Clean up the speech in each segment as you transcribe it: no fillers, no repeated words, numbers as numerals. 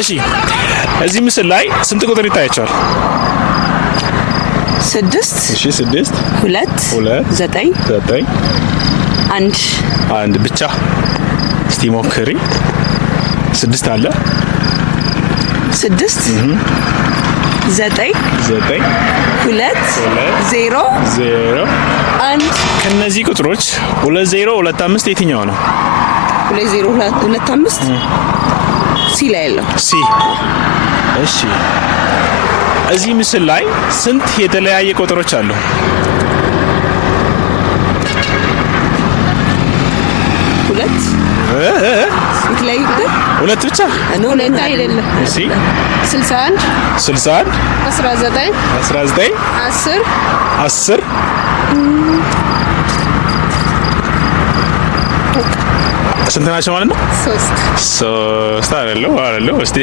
እሺ እዚህ ምስል ላይ ስንት ቁጥር ይታያቸዋል? 6 እሺ 6 2 9 1 ብቻ። እስቲ ሞክሪ። 6 አለ 6 9 2 0 1 ከነዚህ ቁጥሮች 2025 የትኛው ነው? 2025 ሲ ላይ ያለው ሲ። እሺ እዚህ ምስል ላይ ስንት የተለያየ ቁጥሮች አሉ? የተለያየ ቁጥር ሁለት ብቻ? ሁለት አይደለም። እሺ 61 19 10 ስንት ናቸው ማለት ነው? 3 አይደለም። እስቲ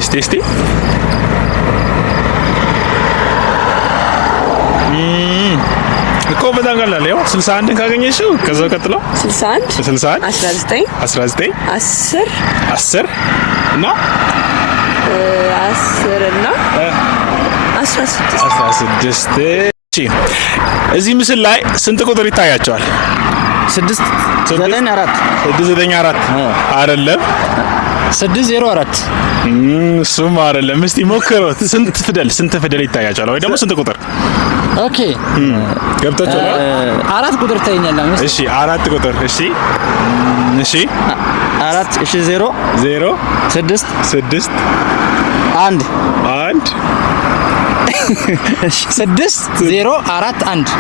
እኮ በጣም ቀላል። ያው 61 ካገኘሽው ከዛው ቀጥሎ 61 19 10 እና 16 እዚህ ምስል ላይ ስንት ቁጥር ይታያቸዋል? 694 አይደለም 604 እሱም አይደለም። እስቲ ሞክሩት። ስንት ፊደል ይታያቸዋል? ወይ ደግሞ ስንት ቁጥር? ኦኬ ገብታችኋል? 4 ቁጥር ታየኛለህ። እሺ 4 ቁጥር። እሺ 4 0 6 1 6 0 4 1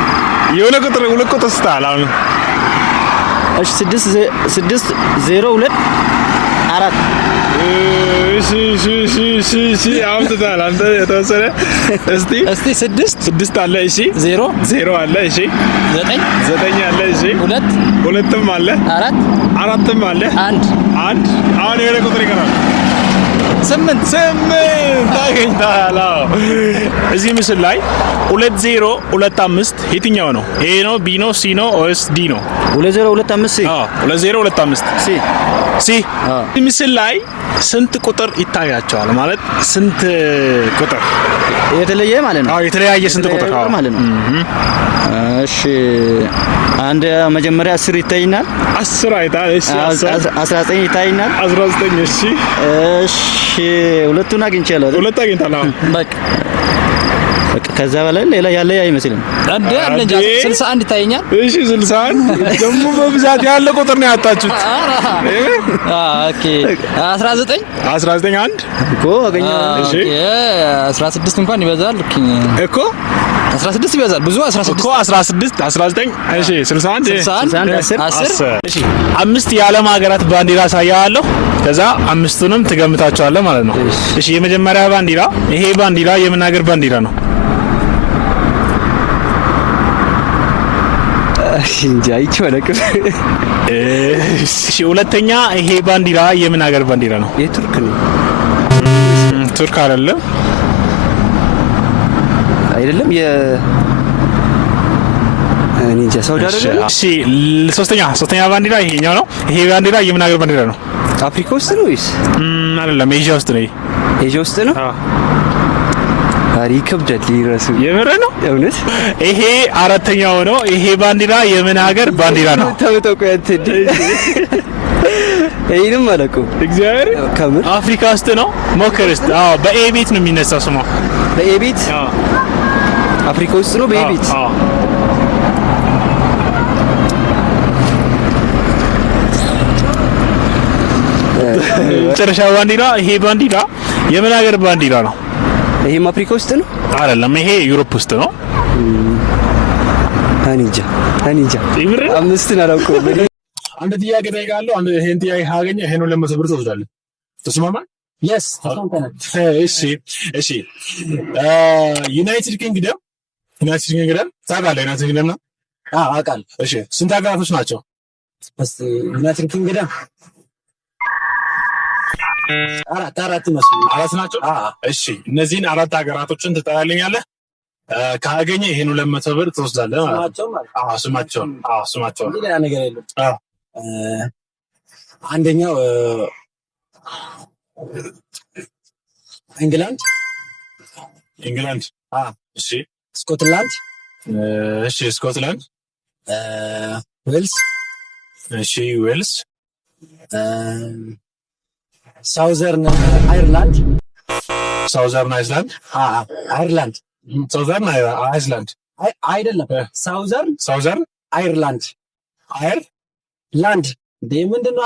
የሆነ ቁጥር ሁለት ቁጥር ስታል አሁን። እሺ 6 0 2 4 እሺ አምጥታል አንተ የተወሰነ። እስቲ 6 አለ። እሺ 0 አለ። እሺ 9 አለ። እሺ 2 አለ። 4 አለ። 1 አሁን የሆነ ቁጥር ይቀራል። 8 ታገኝታላ። እዚህ ምስል ላይ 2025 የትኛው ነው? ኤ ነው፣ ቢ ነው፣ ሲ ነው ወይስ ዲ ነው? 2025 2025 ሲ። እዚህ ምስል ላይ ስንት ቁጥር ይታያቸዋል? ማለት ስንት ቁጥር የተለየ ማለት ነው? የተለያየ ስንት ቁጥር ማለት ነው? እሺ አንድ መጀመሪያ 10 ይታይናል። 10 አይታል። እሺ 19 ይታይናል። 19 እሺ ሁለቱን አግኝቻለሁ። ሁለት አግኝታለሁ። በቃ ከዛ በላይ ሌላ ያለ አይመስልም። አንዴ 61 ይታየኛል። እሺ 61 ደግሞ በብዛት ያለ ቁጥር ነው ያጣችሁት። ኦኬ 19 1 እኮ አገኘሁ። እሺ 16 እንኳን ይበዛል እኮ 16 ይበዛል ብዙ 16 እኮ 19 እሺ 61 10 እሺ 5 የዓለም ሀገራት ባንዲራ ሳያለሁ። ከዛ 5ቱንም ትገምታቸዋለህ ማለት ነው። እሺ የመጀመሪያ ባንዲራ፣ ይሄ ባንዲራ የምን ሀገር ባንዲራ ነው? እንጃ ይችላልከ። እሺ ሁለተኛ ይሄ ባንዲራ የምን ሀገር ባንዲራ ነው? የቱርክ ነው። ቱርክ አይደለም። አይደለም እንጃ ሳውዲ አረቢያ። እሺ ሶስተኛ ባንዲራ ይሄኛው ነው። ይሄ ባንዲራ የምን ሀገር ባንዲራ ነው? አፍሪካ ውስጥ ነው ወይስ? አይደለም ኤዥያ ውስጥ ነው። ኤዥያ ውስጥ ነው። አሪ ከብዳል ይራሱ የምር ነው እውነት። ይሄ አራተኛው ነው። ይሄ ባንዲራ የምን ሀገር ባንዲራ ነው? ተመጣጣ ያንተ ይሄንም አለቁ እግዚአብሔር ከምር አፍሪካ ውስጥ ነው። ሞክርስ። በኤ ቤት ነው የሚነሳው ስሟ። በኤ ቤት አፍሪካ ውስጥ ነው። በኤ ቤት መጨረሻ ባንዲራ። ይሄ ባንዲራ የምን ሀገር ባንዲራ ነው? ይሄም አፍሪካ ውስጥ ነው አይደለም። ይሄ ዩሮፕ ውስጥ ነው። አንጃ 5 አላውቀውም። አንድ ጥያቄ ጠይቃለሁ። አንድ ይሄን ጥያቄ ካገኘ ይሄን 200 ብር ትወስዳለህ። ተስማማ? yes እሺ ዩናይትድ ኪንግደም ታውቃለህ? ዩናይትድ ኪንግደም ነው። አውቃለሁ። እሺ ስንት ሀገራቶች ናቸው? ዩናይትድ ኪንግደም አራት ናቸው። እሺ እነዚህን 4 ሀገራቶችን ትጠራልኛለህ። ካገኘ ይሄን 200 ብር ትወስዳለህ ማለት ነው። ስማቸው ሌላ ነገር የለም። አንደኛው እንግላንድ እሺ ስኮትላንድ እሺ ስኮትላንድ ዌልስ እሺ ዌልስ ሳውዘርን አይርላንድ አይስላንድ አይርላንድ ሳውዘርን አይስላንድ አይደለም ሳውዘርን አይርላንድ ላንድ ምንድነው?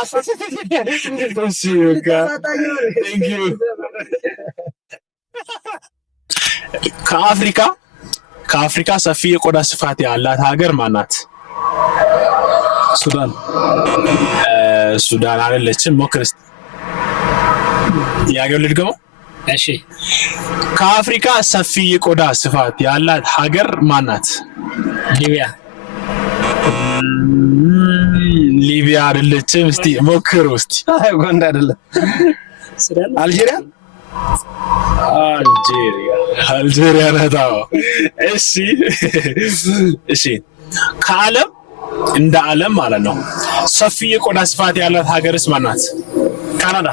ከአፍሪካ ሰፊ የቆዳ ስፋት ያላት ሀገር ማናት? ሱዳን አይደለችም። ሞክር እስኪ ያገው ልድገመው። እሺ ከአፍሪካ ሰፊ የቆዳ ስፋት ያላት ሀገር ማናት? ሊቢያ አይደለችም። እስቲ ሞክሩ እስቲ። ኡጋንዳ አይደለም። አልጄሪያ ነታው። እሺ ከዓለም እንደ ዓለም ማለት ነው ሰፊ የቆዳ ስፋት ያላት ሀገርስ ማናት? ካናዳ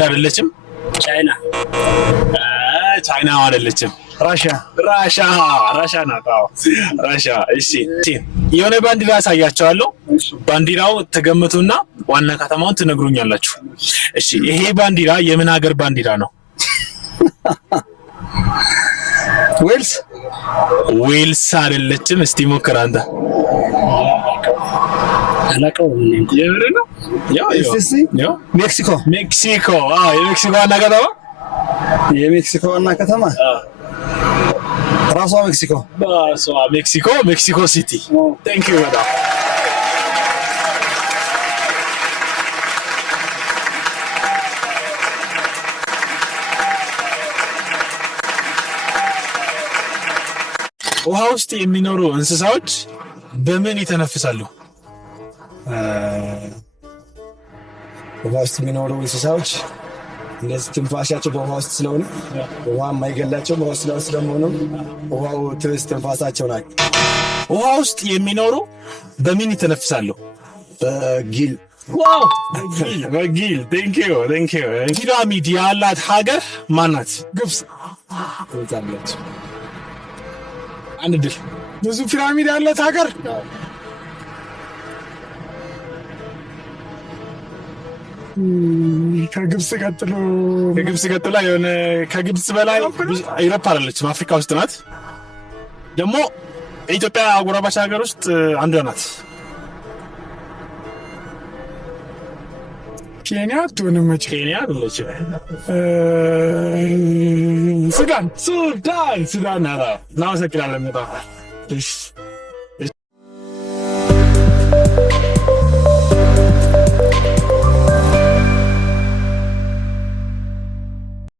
አይደለችም። ቻይና አይደለችም። ራሽያ ናት። ራሽያ። እሺ የሆነ ባንዲራ ያሳያቸዋለሁ። ባንዲራው ተገምቱና ዋና ከተማውን ትነግሩኛላችሁ። እሺ ይሄ ባንዲራ የምን ሀገር ባንዲራ ነው? ዌልስ አይደለችም። እስቲ ሞክር አንተ። የምር ነው? ሜክሲኮ። የሜክሲኮ ዋና ከተማ ራሷ ሜክሲኮ ሲቲ። ቴንክ ዩ በጣም ውሃ ውስጥ የሚኖሩ እንስሳዎች በምን ይተነፍሳሉ? ውሃ ውስጥ የሚኖሩ እንስሳዎች እነዚህ ትንፋሻቸው በውሃ ውስጥ ስለሆነ ውሃ የማይገላቸው በውሃ ውስጥ ስለሆነ ውሃው ትንፋሳቸው ናቸው። ውሃ ውስጥ የሚኖሩ በምን ይተነፍሳሉ? በጊል። በጊል። ቴንክ ዩ። ፒራሚድ ያላት ሀገር ማናት? ግብጽ። አንድ ድል። ብዙ ፒራሚድ ያላት ሀገር ከግብጽ ቀጥላ የሆነ ከግብጽ በላይ ኢሮፓ አይደለችም፣ አፍሪካ ውስጥ ናት። ደግሞ የኢትዮጵያ አጎራባች ሀገር ውስጥ አንዷ ናት። ኬንያ አትሆንም። ኬንያ አይደለችም። ሱዳን። እናመሰግናለን በጣም።